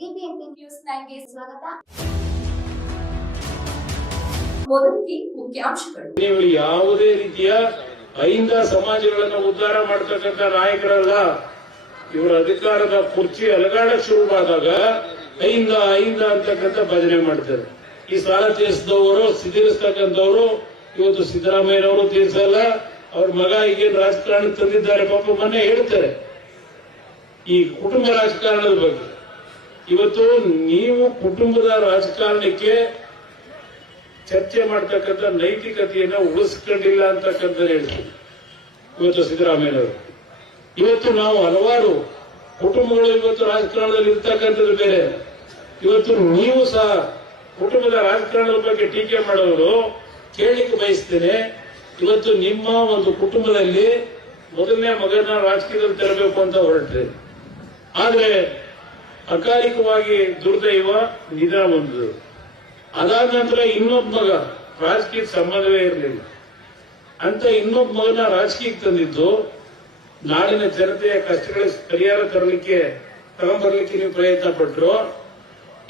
BBMP news 9ಗೆ ಸ್ವಾಗತ. ಮೊದಲಿಗೆ ಮುಖ್ಯಾಂಶಗಳು. ನೀವು ಯಾವುದೇ ರೀತಿಯ ಅಹಿಂದ ಸಮಾಜಗಳನ್ನು ಉದ್ಧಾರ ಮಾಡತಕ್ಕಂಥ ನಾಯಕರಲ್ಲ. ಇವರ ಅಧಿಕಾರದ ಕುರ್ಚಿ ಅಲಗಾಡಕ್ ಶುರುವಾದಾಗ ಅಹಿಂದ ಅಹಿಂದ ಅಂತಕ್ಕಂಥ ಭಜನೆ ಮಾಡ್ತಾರೆ. ಈ ಸಾಲ ತೀರಿಸ್ತಕ್ಕಂಥವ್ರು ಇವತ್ತು ಸಿದ್ದರಾಮಯ್ಯನವರು ತೀರ್ಸಲ್ಲ, ಅವ್ರ ಮಗ ಈಗೇನು ರಾಜಕಾರಣ ತಂದಿದ್ದಾರೆ ಪಾಪ ಮೊನ್ನೆ ಹೇಳ್ತಾರೆ ಈ ಕುಟುಂಬ ರಾಜಕಾರಣದ ಬಗ್ಗೆ. ಇವತ್ತು ನೀವು ಕುಟುಂಬದ ರಾಜಕಾರಣಕ್ಕೆ ಚರ್ಚೆ ಮಾಡ್ತಕ್ಕಂಥ ನೈತಿಕತೆಯನ್ನ ಉಳಿಸ್ಕೊಂಡಿಲ್ಲ ಅಂತಕ್ಕಂಥ ಹೇಳ್ತೀವಿ ಇವತ್ತು ಸಿದ್ದರಾಮಯ್ಯನವರು. ಇವತ್ತು ನಾವು ಹಲವಾರು ಕುಟುಂಬಗಳು ಇವತ್ತು ರಾಜಕಾರಣದಲ್ಲಿ ಇರ್ತಕ್ಕಂಥದ್ದು ಬೇರೆ. ಇವತ್ತು ನೀವು ಸಹ ಕುಟುಂಬದ ರಾಜಕಾರಣದ ಬಗ್ಗೆ ಟೀಕೆ ಮಾಡೋರು ಕೇಳಲಿಕ್ಕೆ ಬಯಸ್ತೇನೆ. ಇವತ್ತು ನಿಮ್ಮ ಒಂದು ಕುಟುಂಬದಲ್ಲಿ ಮೊದಲನೇ ಮಗನ ರಾಜಕೀಯದಲ್ಲಿ ತರಬೇಕು ಅಂತ ಹೊರಟ್ರಿ, ಆದ್ರೆ ಅಕಾಲಿಕವಾಗಿ ದುರ್ದೈವ ನಿಧನ ಬಂದದ್ದು. ಅದಾದ ನಂತರ ಇನ್ನೊಬ್ಬ ಮಗ ರಾಜಕೀಯಕ್ಕೆ ಸಂಬಂಧವೇ ಇರಲಿಲ್ಲ ಅಂತ ಇನ್ನೊಬ್ಬ ಮಗನ ರಾಜಕೀಯಕ್ಕೆ ತಂದಿದ್ದು ನಾಡಿನ ಜನತೆಯ ಕಷ್ಟಗಳ ಪರಿಹಾರ ತಗೊಂಡ್ಬರ್ಲಿಕ್ಕೆ ನೀವು ಪ್ರಯತ್ನ ಪಟ್ಟರು.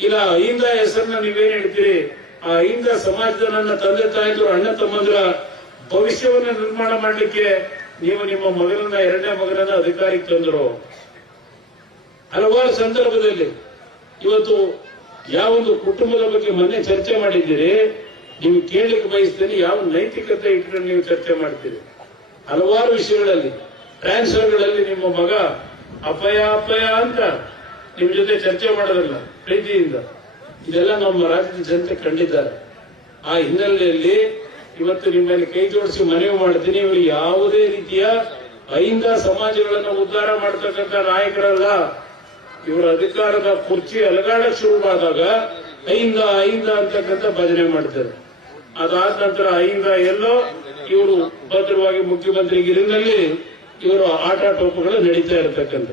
ಇಲ್ಲ ಅಹಿಂದ ಹೆಸರನ್ನ ನೀವೇನ್ ಹೇಳ್ತೀರಿ, ಆ ಅಹಿಂದ ಸಮಾಜದ ನನ್ನ ತಂದೆ ತಾಯಿದ್ರು ಅಣ್ಣ ತಮ್ಮಂದ್ರ ಭವಿಷ್ಯವನ್ನ ನಿರ್ಮಾಣ ಮಾಡಲಿಕ್ಕೆ ನೀವು ನಿಮ್ಮ ಮಗನನ್ನ ಎರಡನೇ ಮಗನನ್ನ ಅಧಿಕಾರಕ್ಕೆ ತಂದರು. ಹಲವಾರು ಸಂದರ್ಭದಲ್ಲಿ ಇವತ್ತು ಯಾವೊಂದು ಕುಟುಂಬದ ಬಗ್ಗೆ ಮೊನ್ನೆ ಚರ್ಚೆ ಮಾಡಿದ್ದೀರಿ, ನೀವು ಕೇಳಲಿಕ್ಕೆ ಬಯಸ್ತೇನೆ ಯಾವ ನೈತಿಕತೆ ಇಟ್ಕೊಂಡು ನೀವು ಚರ್ಚೆ ಮಾಡ್ತೀರಿ. ಹಲವಾರು ವಿಷಯಗಳಲ್ಲಿ ಟ್ರಾನ್ಸ್ಫರ್ಗಳಲ್ಲಿ ನಿಮ್ಮ ಮಗ ಅಪಯ ಅಪಯ ಅಂತ ನಿಮ್ ಜೊತೆ ಚರ್ಚೆ ಮಾಡೋದಲ್ಲ ಪ್ರೀತಿಯಿಂದ, ಇದೆಲ್ಲ ನಮ್ಮ ರಾಜ್ಯದ ಜನತೆ ಕಂಡಿದ್ದಾರೆ. ಆ ಹಿನ್ನೆಲೆಯಲ್ಲಿ ಇವತ್ತು ನಿಮ್ಮ ಮೇಲೆ ಕೈ ಜೋಡಿಸಿ ಮನವಿ ಮಾಡ್ತೀನಿ, ಇವರು ಯಾವುದೇ ರೀತಿಯ ಅಹಿಂದ ಸಮಾಜಗಳನ್ನು ಉದ್ಧಾರ ಮಾಡತಕ್ಕಂಥ ನಾಯಕರಲ್ಲ. ಇವರ ಅಧಿಕಾರದ ಕುರ್ಚಿ ಅಲಗಾಡಕ್ ಶುರುವಾದಾಗ ಅಹಿಂದ ಅಹಿಂದ ಅಂತಕ್ಕಂಥ ಭಜನೆ ಮಾಡ್ತಾರೆ. ಅದಾದ ನಂತರ ಅಹಿಂದ ಎಲ್ಲೋ ಇವರು ಭದ್ರವಾಗಿ ಮುಖ್ಯಮಂತ್ರಿ ಗಿರಿನಲ್ಲಿ ಇವರು ಆಟಾಟೋಪಗಳು ನಡೀತಾ ಇರತಕ್ಕಂಥ